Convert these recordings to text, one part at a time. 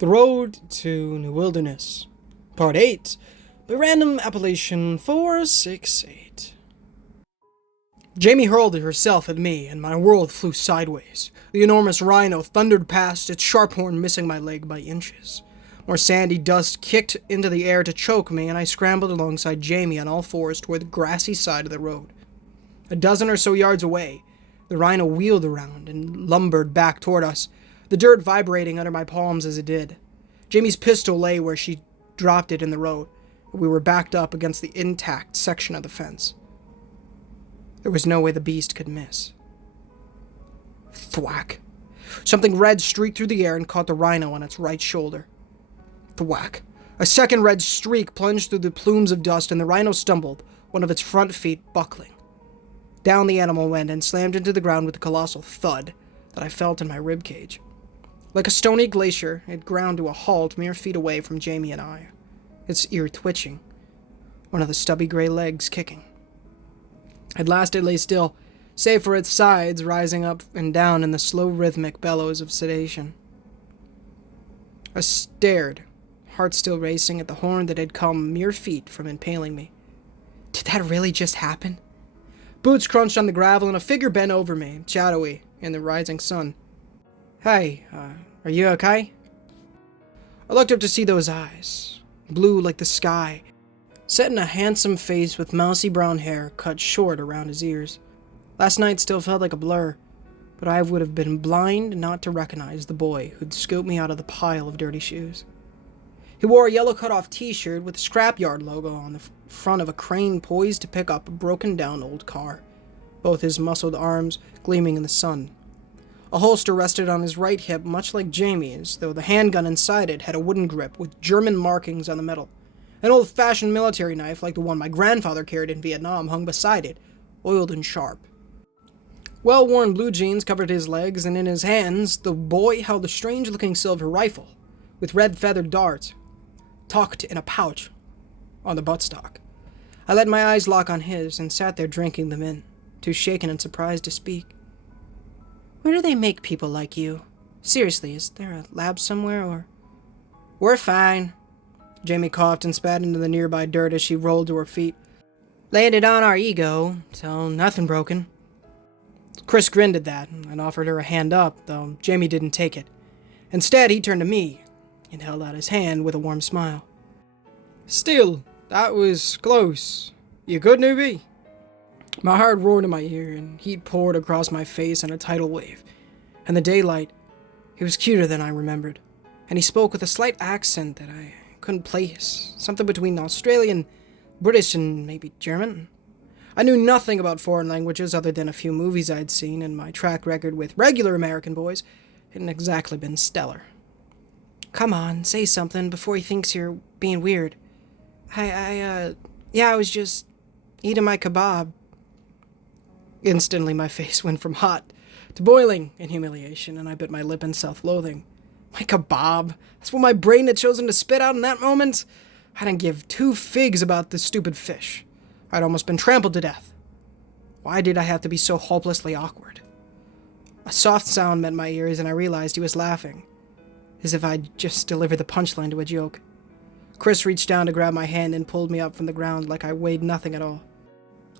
The Road to New Wilderness, Part 8, by random appellation 468. Jamie hurled herself at me, and my world flew sideways. The enormous rhino thundered past, its sharp horn missing my leg by inches. More sandy dust kicked into the air to choke me, and I scrambled alongside Jamie on all fours toward the grassy side of the road. A dozen or so yards away, the rhino wheeled around and lumbered back toward us, the dirt vibrating under my palms as it did. Jamie's pistol lay where she dropped it in the road. We were backed up against the intact section of the fence. There was no way the beast could miss. Thwack. Something red streaked through the air and caught the rhino on its right shoulder. Thwack. A second red streak plunged through the plumes of dust, and the rhino stumbled, one of its front feet buckling. Down the animal went and slammed into the ground with a colossal thud that I felt in my ribcage. Like a stony glacier, it ground to a halt mere feet away from Jamie and I, its ear twitching, one of the stubby gray legs kicking. At last it lay still, save for its sides rising up and down in the slow rhythmic bellows of sedation. I stared, heart still racing, at the horn that had come mere feet from impaling me. Did that really just happen? Boots crunched on the gravel and a figure bent over me, shadowy in the rising sun. Hey, are you okay? I looked up to see those eyes, blue like the sky, set in a handsome face with mousy brown hair cut short around his ears. Last night still felt like a blur, but I would have been blind not to recognize the boy who'd scooped me out of the pile of dirty shoes. He wore a yellow cut-off t-shirt with a scrapyard logo on the front of a crane poised to pick up a broken-down old car, both his muscled arms gleaming in the sun. A holster rested on his right hip, much like Jamie's, though the handgun inside it had a wooden grip with German markings on the metal. An old-fashioned military knife like the one my grandfather carried in Vietnam hung beside it, oiled and sharp. Well-worn blue jeans covered his legs, and in his hands the boy held a strange-looking silver rifle, with red feathered darts, tucked in a pouch on the buttstock. I let my eyes lock on his and sat there drinking them in, too shaken and surprised to speak. Where do they make people like you? Seriously, is there a lab somewhere, or... We're fine. Jamie coughed and spat into the nearby dirt as she rolled to her feet. Landed on our ego, so nothing broken. Chris grinned at that and offered her a hand up, though Jamie didn't take it. Instead, he turned to me and held out his hand with a warm smile. Still, that was close. You good, newbie? My heart roared in my ear, and heat poured across my face in a tidal wave. In the daylight, he was cuter than I remembered, and he spoke with a slight accent that I couldn't place, something between Australian, British, and maybe German. I knew nothing about foreign languages other than a few movies I'd seen, and my track record with regular American boys hadn't exactly been stellar. Come on, say something before he thinks you're being weird. I was just eating my kebab. Instantly, my face went from hot to boiling in humiliation, and I bit my lip in self-loathing. My kebab? That's what my brain had chosen to spit out in that moment? I didn't give two figs about this stupid fish. I'd almost been trampled to death. Why did I have to be so hopelessly awkward? A soft sound met my ears, and I realized he was laughing, as if I'd just delivered the punchline to a joke. Chris reached down to grab my hand and pulled me up from the ground like I weighed nothing at all.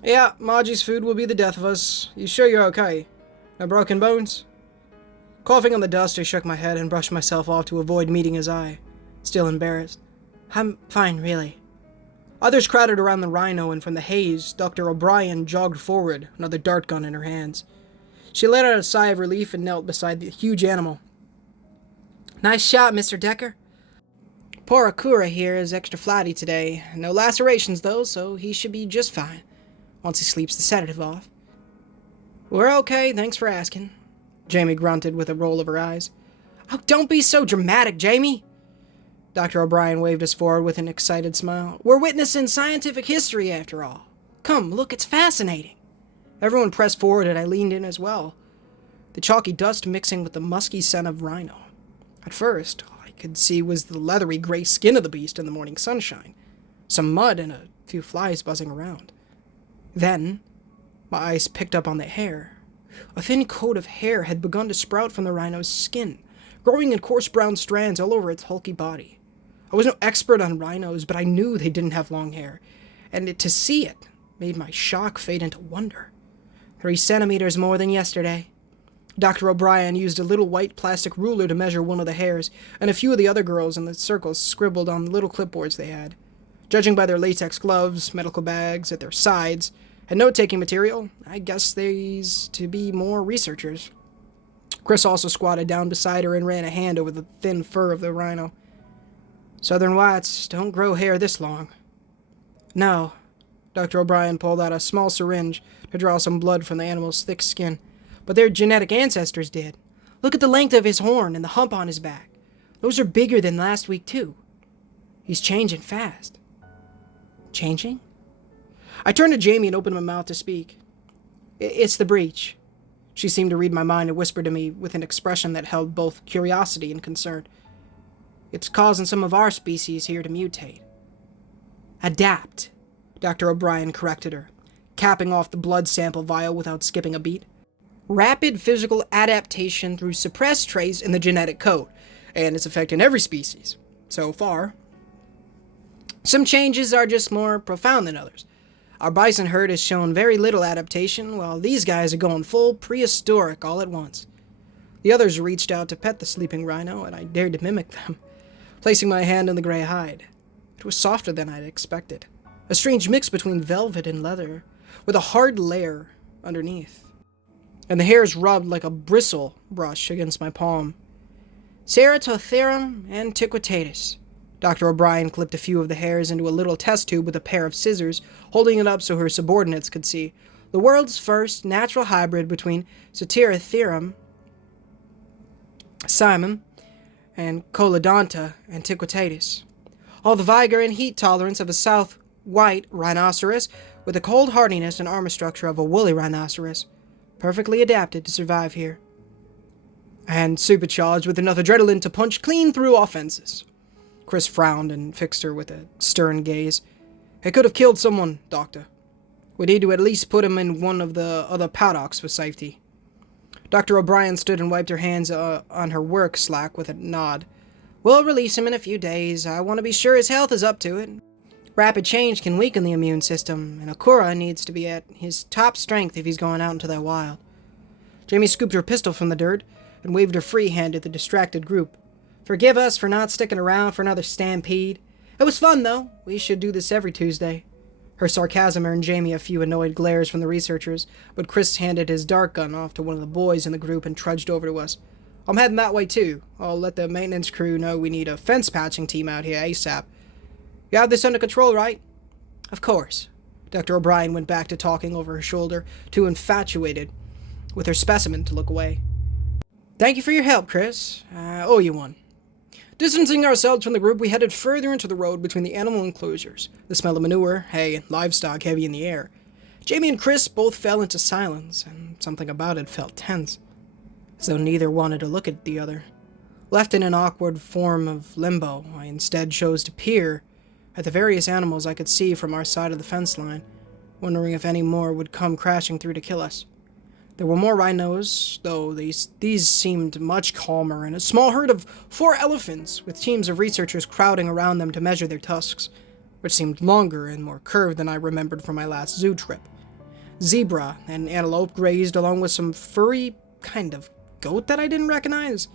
Yeah, Margie's food will be the death of us. You sure you're okay? No broken bones? Coughing on the dust, I shook my head and brushed myself off to avoid meeting his eye, still embarrassed. I'm fine, really. Others crowded around the rhino, and from the haze, Dr. O'Brien jogged forward, another dart gun in her hands. She let out a sigh of relief and knelt beside the huge animal. Nice shot, Mr. Decker. Poor Akura here is extra flighty today. No lacerations, though, so he should be just fine once he sleeps the sedative off. We're okay, thanks for asking, Jamie grunted with a roll of her eyes. Oh, don't be so dramatic, Jamie. Dr. O'Brien waved us forward with an excited smile. We're witnessing scientific history, after all. Come, look, it's fascinating. Everyone pressed forward, and I leaned in as well, the chalky dust mixing with the musky scent of rhino. At first, all I could see was the leathery gray skin of the beast in the morning sunshine, some mud and a few flies buzzing around. Then, my eyes picked up on the hair. A thin coat of hair had begun to sprout from the rhino's skin, growing in coarse brown strands all over its hulky body. I was no expert on rhinos, but I knew they didn't have long hair, and to see it made my shock fade into wonder. 3 centimeters more than yesterday. Dr. O'Brien used a little white plastic ruler to measure one of the hairs, and a few of the other girls in the circles scribbled on the little clipboards they had. Judging by their latex gloves, medical bags at their sides, and note-taking material, I guess these to be more researchers. Chris also squatted down beside her and ran a hand over the thin fur of the rhino. Southern whites don't grow hair this long. No. Dr. O'Brien pulled out a small syringe to draw some blood from the animal's thick skin, but their genetic ancestors did. Look at the length of his horn and the hump on his back. Those are bigger than last week, too. He's changing fast. Changing? I turned to Jamie and opened my mouth to speak. It's the breach. She seemed to read my mind and whispered to me with an expression that held both curiosity and concern. It's causing some of our species here to mutate. Adapt, Dr. O'Brien corrected her, capping off the blood sample vial without skipping a beat. Rapid physical adaptation through suppressed traits in the genetic code, and it's affecting every species, so far. Some changes are just more profound than others. Our bison herd has shown very little adaptation, while these guys are going full prehistoric all at once. The others reached out to pet the sleeping rhino, and I dared to mimic them, placing my hand on the gray hide. It was softer than I'd expected, a strange mix between velvet and leather, with a hard layer underneath. And the hairs rubbed like a bristle brush against my palm. Ceratopterum antiquitatis. Dr. O'Brien clipped a few of the hairs into a little test tube with a pair of scissors, holding it up so her subordinates could see. The world's first natural hybrid between Ceratopterum simum and Colodonta antiquitatis. All the vigor and heat tolerance of a south white rhinoceros, with the cold hardiness and armor structure of a woolly rhinoceros, perfectly adapted to survive here. And supercharged with enough adrenaline to punch clean through offenses. Chris frowned and fixed her with a stern gaze. It could have killed someone, Doctor. We need to at least put him in one of the other paddocks for safety. Dr. O'Brien stood and wiped her hands on her work slack with a nod. We'll release him in a few days. I want to be sure his health is up to it. Rapid change can weaken the immune system, and Okura needs to be at his top strength if he's going out into the wild. Jamie scooped her pistol from the dirt and waved her free hand at the distracted group. Forgive us for not sticking around for another stampede. It was fun, though. We should do this every Tuesday. Her sarcasm earned Jamie a few annoyed glares from the researchers, but Chris handed his dart gun off to one of the boys in the group and trudged over to us. I'm heading that way, too. I'll let the maintenance crew know we need a fence patching team out here ASAP. You have this under control, right? Of course. Dr. O'Brien went back to talking over her shoulder, too infatuated with her specimen to look away. Thank you for your help, Chris. I owe you one. Distancing ourselves from the group, we headed further into the road between the animal enclosures, the smell of manure, hay, and livestock heavy in the air. Jamie and Chris both fell into silence, and something about it felt tense, as though neither wanted to look at the other. Left in an awkward form of limbo, I instead chose to peer at the various animals I could see from our side of the fence line, wondering if any more would come crashing through to kill us. There were more rhinos, though these seemed much calmer, and a small herd of 4 elephants, with teams of researchers crowding around them to measure their tusks, which seemed longer and more curved than I remembered from my last zoo trip. Zebra and antelope grazed along with some furry kind of goat that I didn't recognize,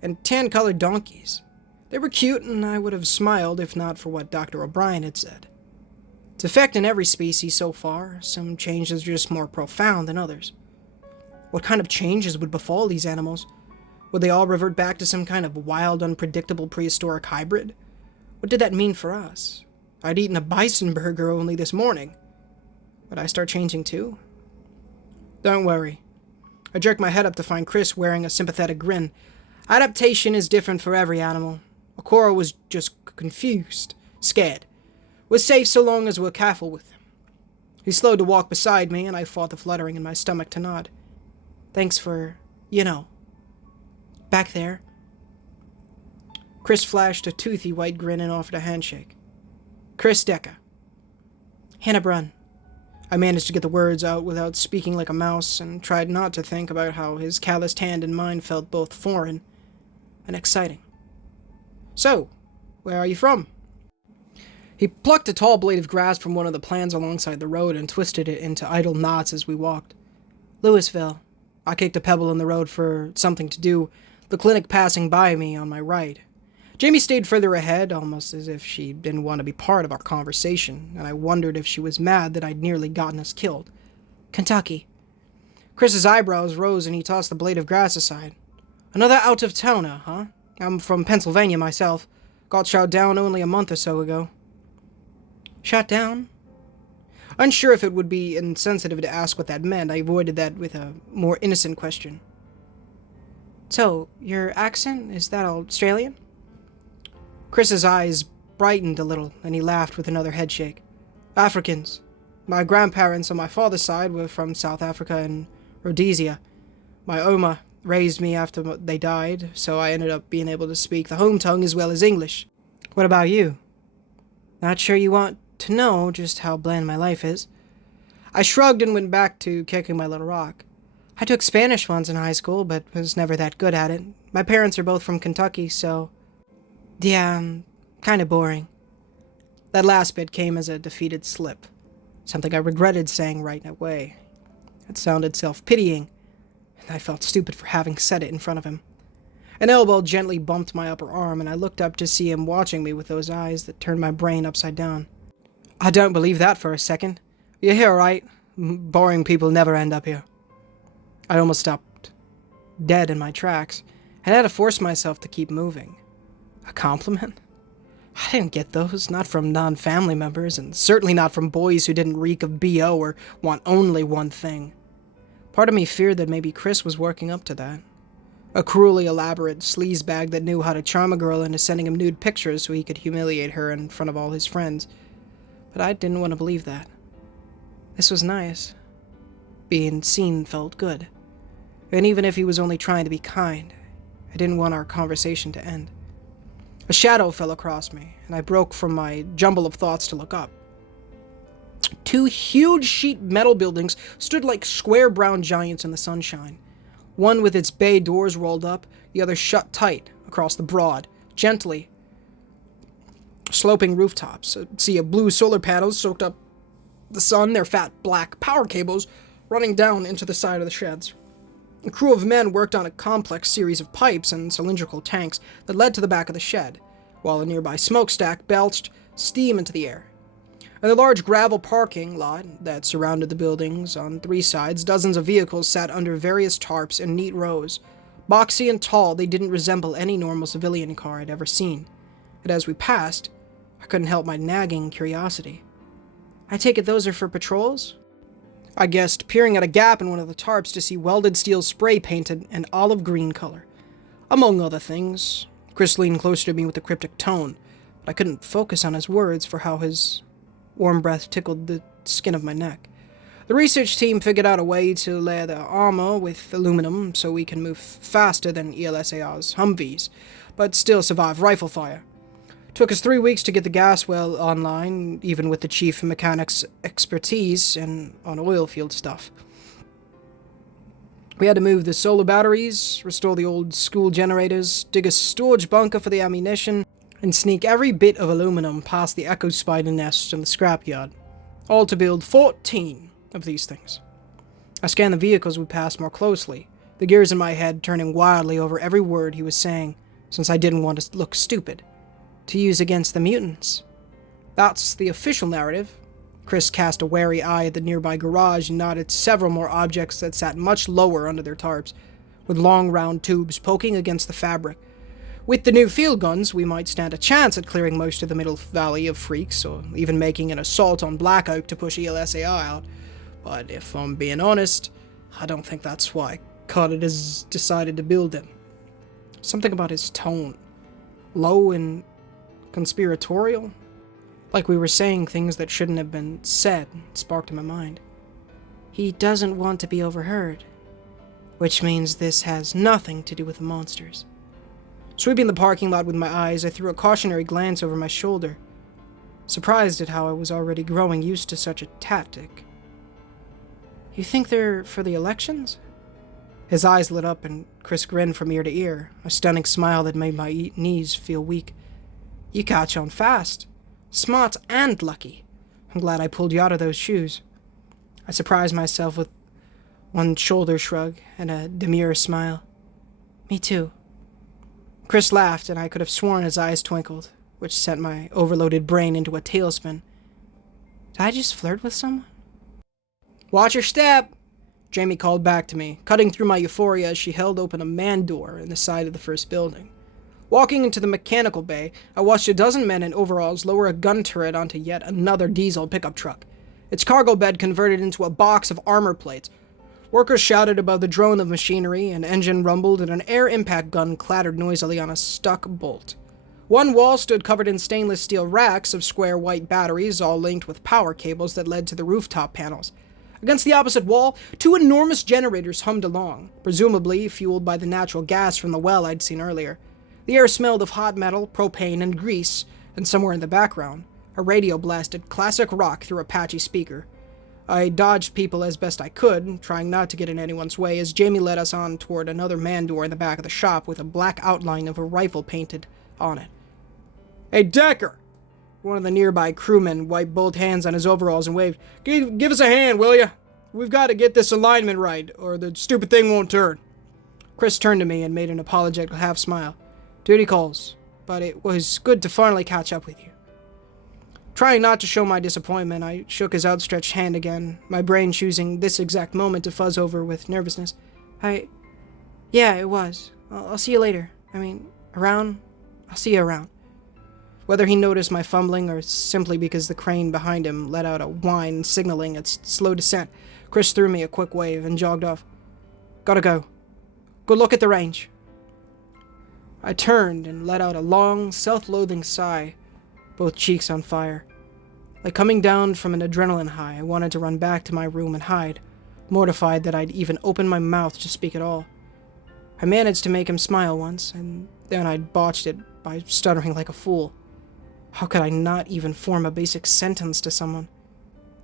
and tan-colored donkeys. They were cute, and I would have smiled if not for what Dr. O'Brien had said. It's affecting every species so far. Some changes are just more profound than others. What kind of changes would befall these animals? Would they all revert back to some kind of wild, unpredictable prehistoric hybrid? What did that mean for us? I'd eaten a bison burger only this morning. Would I start changing too? Don't worry. I jerked my head up to find Chris wearing a sympathetic grin. Adaptation is different for every animal. Okura was just confused, scared. We're safe so long as we're careful with him. He slowed to walk beside me, and I fought the fluttering in my stomach to nod. Thanks for, back there. Chris flashed a toothy white grin and offered a handshake. Chris Decker. Hannah Brunn. I managed to get the words out without speaking like a mouse, and tried not to think about how his calloused hand and mine felt both foreign. and exciting. So, where are you from? He plucked a tall blade of grass from one of the plants alongside the road and twisted it into idle knots as we walked. Louisville. I kicked a pebble in the road for something to do, the clinic passing by me on my right. Jamie stayed further ahead, almost as if she didn't want to be part of our conversation, and I wondered if she was mad that I'd nearly gotten us killed. Kentucky. Chris's eyebrows rose and he tossed the blade of grass aside. Another out-of-towner, huh? I'm from Pennsylvania myself. Got shot down only a month or so ago. Shot down? Unsure if it would be insensitive to ask what that meant, I avoided that with a more innocent question. So, your accent, is that Australian? Chris's eyes brightened a little, and he laughed with another headshake. Africans. My grandparents on my father's side were from South Africa and Rhodesia. My Oma raised me after they died, so I ended up being able to speak the home tongue as well as English. What about you? Not sure you want to know just how bland my life is. I shrugged and went back to kicking my little rock. I took Spanish once in high school, but was never that good at it. My parents are both from Kentucky, so... yeah, kinda boring. That last bit came as a defeated slip. Something I regretted saying right away. It sounded self-pitying, and I felt stupid for having said it in front of him. An elbow gently bumped my upper arm, and I looked up to see him watching me with those eyes that turned my brain upside down. I don't believe that for a second. You're here, right? Boring people never end up here. I almost stopped dead in my tracks, and had to force myself to keep moving. A compliment? I didn't get those, not from non-family members, and certainly not from boys who didn't reek of BO or want only one thing. Part of me feared that maybe Chris was working up to that. A cruelly elaborate sleazebag that knew how to charm a girl into sending him nude pictures so he could humiliate her in front of all his friends. But I didn't want to believe that. This was nice. Being seen felt good. And even if he was only trying to be kind, I didn't want our conversation to end. A shadow fell across me, and I broke from my jumble of thoughts to look up. Two huge sheet metal buildings stood like square brown giants in the sunshine. One with its bay doors rolled up, the other shut tight across the broad, gently sloping rooftops. A sea of blue solar panels soaked up the sun, their fat black power cables running down into the side of the sheds. A crew of men worked on a complex series of pipes and cylindrical tanks that led to the back of the shed, while a nearby smokestack belched steam into the air. In the large gravel parking lot that surrounded the buildings on three sides, dozens of vehicles sat under various tarps in neat rows. Boxy and tall, they didn't resemble any normal civilian car I'd ever seen. And as we passed, I couldn't help my nagging curiosity. I take it those are for patrols? I guessed, peering at a gap in one of the tarps to see welded steel spray painted an olive green color. Among other things, Chris leaned closer to me with a cryptic tone, but I couldn't focus on his words for how his warm breath tickled the skin of my neck. The research team figured out a way to layer the armor with aluminum so we can move faster than ELSAR's Humvees, but still survive rifle fire. Took us 3 weeks to get the gas well online, even with the chief mechanic's expertise and on oil field stuff. We had to move the solar batteries, restore the old school generators, dig a storage bunker for the ammunition, and sneak every bit of aluminum past the echo spider nests in the scrapyard, all to build 14 of these things. I scanned the vehicles we passed more closely, the gears in my head turning wildly over every word he was saying, since I didn't want to look stupid. To use against the mutants. That's the official narrative. Chris cast a wary eye at the nearby garage and nodded to several more objects that sat much lower under their tarps, with long round tubes poking against the fabric. With the new field guns, we might stand a chance at clearing most of the middle valley of freaks, or even making an assault on Black Oak to push ELSAR out. But if I'm being honest, I don't think that's why Carter has decided to build him. Something about his tone. Low and conspiratorial? Like we were saying things that shouldn't have been said, sparked in my mind. He doesn't want to be overheard. Which means this has nothing to do with the monsters. Sweeping the parking lot with my eyes, I threw a cautionary glance over my shoulder, surprised at how I was already growing used to such a tactic. You think they're for the elections? His eyes lit up and Chris grinned from ear to ear, a stunning smile that made my knees feel weak. You catch on fast. Smart and lucky. I'm glad I pulled you out of those shoes. I surprised myself with one shoulder shrug and a demure smile. Me too. Chris laughed, and I could have sworn his eyes twinkled, which sent my overloaded brain into a tailspin. Did I just flirt with someone? Watch your step, Jamie called back to me, cutting through my euphoria as she held open a man door in the side of the first building. Walking into the mechanical bay, I watched a dozen men in overalls lower a gun turret onto yet another diesel pickup truck, its cargo bed converted into a box of armor plates. Workers shouted above the drone of machinery, an engine rumbled, and an air impact gun clattered noisily on a stuck bolt. One wall stood covered in stainless steel racks of square white batteries, all linked with power cables that led to the rooftop panels. Against the opposite wall, two enormous generators hummed along, presumably fueled by the natural gas from the well I'd seen earlier. The air smelled of hot metal, propane, and grease, and somewhere in the background, a radio blasted classic rock through a patchy speaker. I dodged people as best I could, trying not to get in anyone's way, as Jamie led us on toward another man door in the back of the shop with a black outline of a rifle painted on it. Hey, Decker! One of the nearby crewmen wiped both hands on his overalls and waved. Give us a hand, will ya? We've got to get this alignment right, or the stupid thing won't turn. Chris turned to me and made an apologetic half-smile. Duty calls, but it was good to finally catch up with you. Trying not to show my disappointment, I shook his outstretched hand again, my brain choosing this exact moment to fuzz over with nervousness. Yeah, it was. I'll see you later. Around? I'll see you around. Whether he noticed my fumbling or simply because the crane behind him let out a whine signaling its slow descent, Chris threw me a quick wave and jogged off. Gotta go. Good luck at the range. I turned and let out a long, self-loathing sigh, both cheeks on fire. Like coming down from an adrenaline high, I wanted to run back to my room and hide, mortified that I'd even opened my mouth to speak at all. I managed to make him smile once, and then I'd botched it by stuttering like a fool. How could I not even form a basic sentence to someone?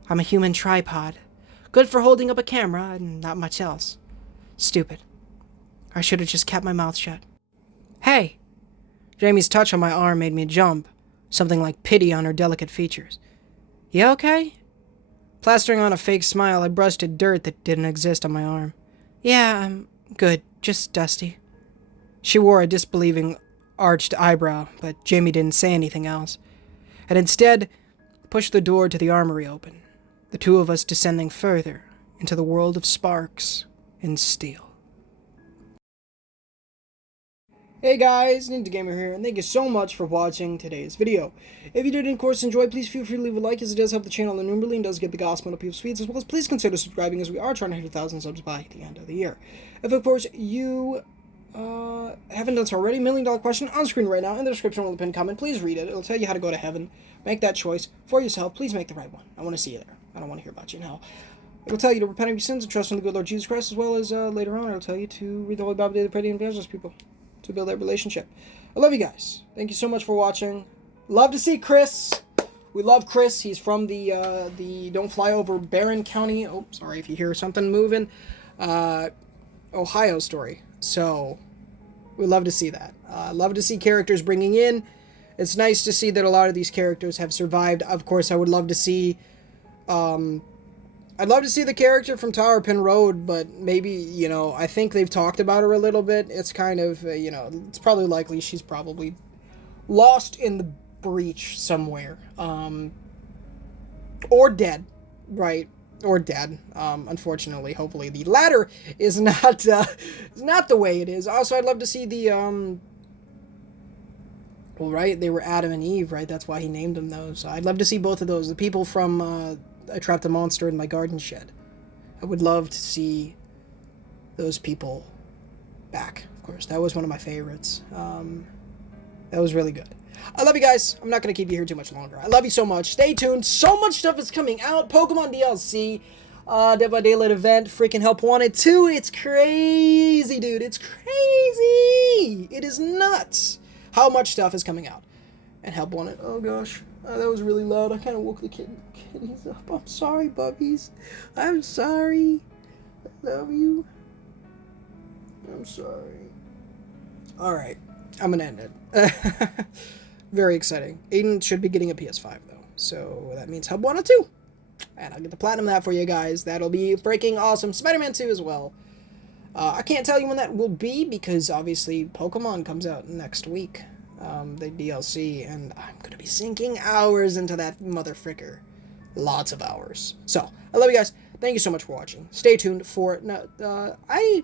I'm a human tripod, good for holding up a camera and not much else. Stupid. I should have just kept my mouth shut. Hey! Jamie's touch on my arm made me jump, something like pity on her delicate features. You okay? Plastering on a fake smile, I brushed at dirt that didn't exist on my arm. Yeah, I'm good, just dusty. She wore a disbelieving arched eyebrow, but Jamie didn't say anything else, and instead pushed the door to the armory open, the two of us descending further into the world of sparks and steel. Hey guys, Ninja Gamer here, and thank you so much for watching today's video. If you did, of course, enjoy, please feel free to leave a like, as it does help the channel innumerably and does get the gospel to people's feeds, as well as please consider subscribing, as we are trying to hit 1,000 subs by the end of the year. If, of course, you haven't done so already, $1 million question on screen right now in the description with the pinned comment. Please read it. It'll tell you how to go to heaven. Make that choice for yourself. Please make the right one. I want to see you there. I don't want to hear about you now. It'll tell you to repent of your sins and trust in the good Lord Jesus Christ, as well as later on it'll tell you to read the Holy Bible daily, pray to evangelist people to build that relationship. I love you guys. Thank you so much for watching. Love to see Chris. We love Chris. He's from the Don't Fly Over Barron County. Oh, sorry if you hear something moving. Ohio story. So we love to see that. Love to see characters bringing in. It's nice to see that a lot of these characters have survived. Of course, I would love to see. I'd love to see the character from Tower Pin Road, but maybe, I think they've talked about her a little bit. It's kind of, it's probably likely she's probably lost in the breach somewhere. Or dead, right? Or dead, unfortunately. Hopefully the latter is not the way it is. Also, I'd love to see the, well, right, they were Adam and Eve, right? That's why he named them those. I'd love to see both of those. The people from, I Trapped a Monster in My Garden Shed. I would love to see those people back, of course. That was one of my favorites. That was really good. I love you guys. I'm not going to keep you here too much longer. I love you so much. Stay tuned. So much stuff is coming out. Pokemon DLC, Dead by Daylight event, freaking Help Wanted 2. It's crazy, dude. It's crazy. It is nuts how much stuff is coming out. And Help Wanted. Oh, gosh. That was really loud. I kind of woke the kitties up. I'm sorry, puppies. I'm sorry. I love you. I'm sorry. Alright, I'm gonna end it. Very exciting. Aiden should be getting a PS5, though. So that means Hub 102. And I'll get the platinum that for you guys. That'll be freaking awesome. Spider-Man 2 as well. I can't tell you when that will be because obviously Pokemon comes out next week. The DLC, and I'm going to be sinking hours into that mother fricker. Lots of hours. So, I love you guys. Thank you so much for watching. Stay tuned for... I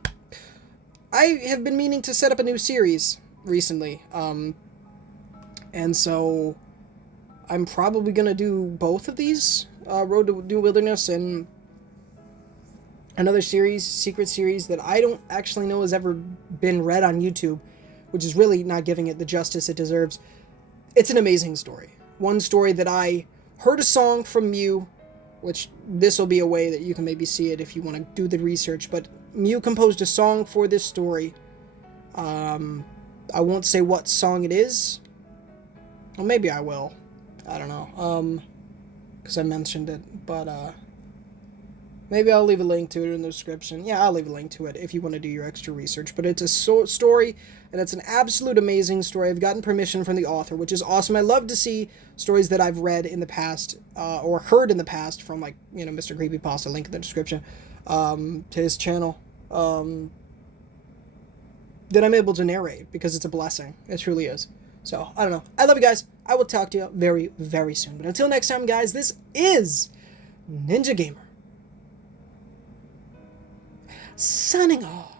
have been meaning to set up a new series recently. And so I'm probably going to do both of these. Road to New Wilderness and another series, secret series that I don't actually know has ever been read on YouTube, which is really not giving it the justice it deserves. It's an amazing story. One story that I heard a song from Mew, which this will be a way that you can maybe see it if you want to do the research, but Mew composed a song for this story. I won't say what song it is. Well, maybe I will. I don't know. Because I mentioned it, but maybe I'll leave a link to it in the description. Yeah, I'll leave a link to it if you want to do your extra research. But it's a story, and it's an absolute amazing story. I've gotten permission from the author, which is awesome. I love to see stories that I've read in the past, or heard in the past from, like, you know, Mr. CreepyPasta, link in the description, to his channel, that I'm able to narrate, because it's a blessing. It truly is. So, I don't know. I love you guys. I will talk to you very, very soon. But until next time, guys, this is Ninja Gamer, signing off.